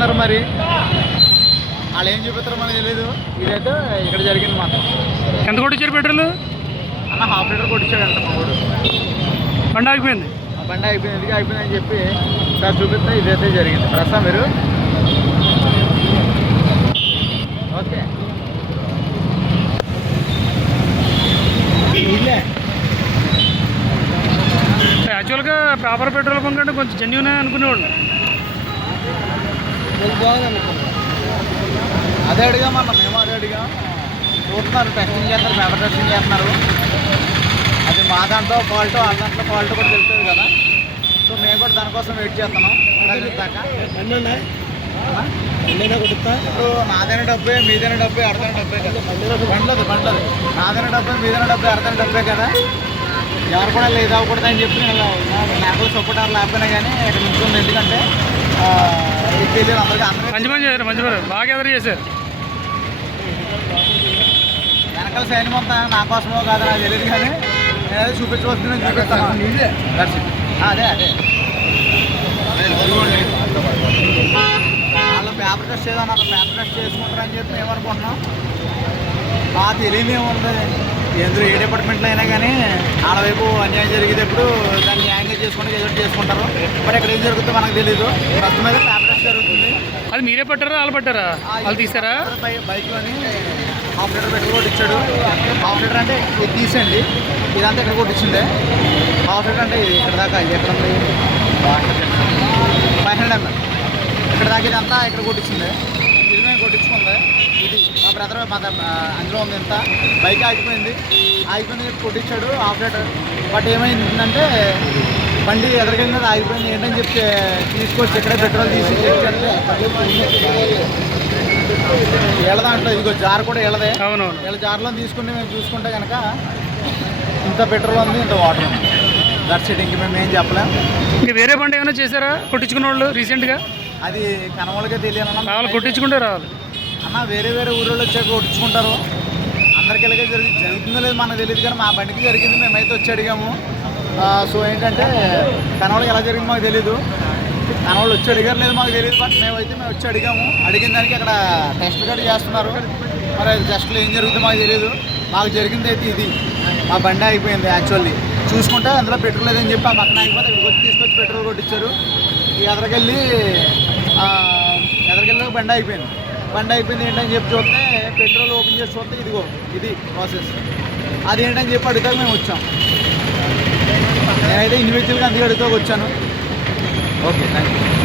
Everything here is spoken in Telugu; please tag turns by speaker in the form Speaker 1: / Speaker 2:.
Speaker 1: చూపిస్తున్నారు మరి? వాళ్ళు ఏం చూపిస్తారో మనకు తెలియదు ఇదైతే ఇక్కడ జరిగింది మాత్రం.
Speaker 2: ఎంత కొట్టించారు పెట్రోల్?
Speaker 1: అన్న హాఫ్ లీటర్ కొట్టించాడంట మా వాడు.
Speaker 2: బండి ఆగిపోయింది?
Speaker 1: ఆ బండి అయిపోయింది ఎందుకు అయిపోయింది అని చెప్పి సార్ చూపిస్తే ఇదైతే జరిగింది. ప్రస్తుతం మీరు? ఓకే.
Speaker 2: యాక్చువల్గా ప్రాపర్ పెట్రోల్ బంక్ అంటే కొంచెం జెన్యున్ అనుకునేవాళ్ళు
Speaker 1: అదే అడిగామన్న మేము అదే అడిగాం. చూస్తున్నారు టెస్టింగ్ చేస్తారు పేపర్ టెస్టింగ్ చేస్తున్నారు. అది మా దాంట్లో ఫాల్ట్ వాళ్ళ దాంట్లో ఫాల్ట్ కూడా తెలుస్తుంది కదా. సో మేము కూడా దానికోసం వెయిట్ చేస్తున్నాం. ఇప్పుడు నాదైన డబ్బే మీదైన డబ్బే అర్థం డబ్బే కదా. బండ్లది బండ్లది. నాదైన డబ్బే మీదైన డబ్బే అర్థం డబ్బే కదా. ఎవరు కూడా లేదు అవ్వకూడదు అని చెప్పి నేను నాకు సపోర్ట్ ఎవరు లేకపోయినా కానీ ఇక్కడ ఉంటుంది ఎందుకంటే
Speaker 2: మంచి పని చేశారు మంచి పని. బాగా ఎదురు చేశారు.
Speaker 1: వెనకాల సైన్యం అంతా నా కోసమో కాదు నాకు తెలియదు కానీ నేను నేను చూపిస్తాను. అదే అదే. వాళ్ళు పేపర్ టెస్ట్ చేయదన్నారు పేపర్ టెస్ట్ చేసుకుంటారు అని చెప్పి మేము అనుకుంటున్నాం. బాగా తెలియదు ఏముంది. ఎందులో ఏ డిపార్ట్మెంట్లో అయినా కానీ ఆడ వైపు అన్యాయం జరిగేటప్పుడు దాన్ని న్యాయంగా చేసుకుంటే ఏదో చేసుకుంటారు. మరి ఇక్కడ ఏం జరుగుతుందో మనకు తెలియదు ప్రస్తుతం అయితే పేపర్ జరుగుతుంది
Speaker 2: అది మీరే పట్టారా? వాళ్ళు పట్టారా? వాళ్ళు తీసారా?
Speaker 1: బై- బైక్లోని హాఫ్ లీటర్ పెట్రోల్ కూడా ఇచ్చాడు. హాఫ్ లీటర్ అంటే ఇది తీసండి ఇదంతా ఇక్కడ కూడా ఇచ్చిండే హాఫ్ లీటర్ అంటే ఇది ఇక్కడ దాకా ఎక్కడ ఉంది? Five hundred ml. ఇక్కడ దాకా ఇదంతా ఇక్కడ కొట్టించింది ఇది మేము కొట్టించుకుంది. ఇది మా బ్రదర్ మా అందులో ఉంది ఇంత బైక్ ఆగిపోయింది. ఆగిపోయింది కొట్టించాడు హాఫ్ లీటర్. బట్ ఏమైందంటే బండి ఎదురుకెళ్ళినది ఆగిపోయింది. ఏంటని చెప్పి తీసుకొచ్చి ఇక్కడే పెట్రోల్ తీసి వీళ్ళ దాంట్లో ఇదిగో జార్ కూడా వీళ్ళదే
Speaker 2: అవునవును.
Speaker 1: వీళ్ళ జార్లో తీసుకుంటే మేము చూసుకుంటే కనుక ఇంత పెట్రోల్ ఉంది ఇంత వాటర్ ఉంది. దట్స్ ఇట్ ఇంక మేము ఏం చెప్పలేం.
Speaker 2: ఇంకా వేరే బండి ఏమైనా చేశారా? కొట్టించుకున్న వాళ్ళు రీసెంట్గా?
Speaker 1: అది కనవలకే తెలియనన్నా
Speaker 2: రావాలి కొట్టించుకుంటే రావాలి.
Speaker 1: అన్న వేరే వేరే ఊళ్ళో వచ్చాక కొట్టించుకుంటారు. అందరికి ఇలాగే జరిగి జరుగుతుందో లేదు మనకు తెలియదు కానీ మా బండికి జరిగింది. మేమైతే వచ్చి అడిగాము. సో ఏంటంటే కనవాళ్ళకి ఎలా జరిగింది మాకు తెలీదు. కనవాళ్ళు వచ్చి అడిగారు లేదు మాకు తెలియదు బట్ మేమైతే మేము వచ్చి అడిగాము. అడిగిన దానికి అక్కడ టెస్ట్ కూడా చేస్తున్నారు. మరి అది టెస్ట్లో ఏం జరుగుతుందో మాకు తెలియదు మాకు జరిగింది అయితే ఇది. మా బండి అయిపోయింది యాక్చువల్లీ. చూసుకుంటే అందులో పెట్రోల్ లేదని చెప్పి ఆ పక్కన అయిపోతే ఇక్కడికి వచ్చి తీసుకొచ్చి పెట్రోల్ కొట్టించారు. ఈ ఎదరికెళ్ళి ఎదరకెళ్ళి ఎదరికెళ్ళి బండి అయిపోయింది బండి అయిపోయింది ఏంటని చెప్పి చూస్తే పెట్రోల్ ఓపెన్ చేసి చూస్తే ఇదిగో ఇది ప్రాసెస్. అది ఏంటని చెప్పి అడిగితే మేము వచ్చాం. నేనైతే ఇండివిజువల్గా అందుకే అడుగుతూ వచ్చాను. Okay thank you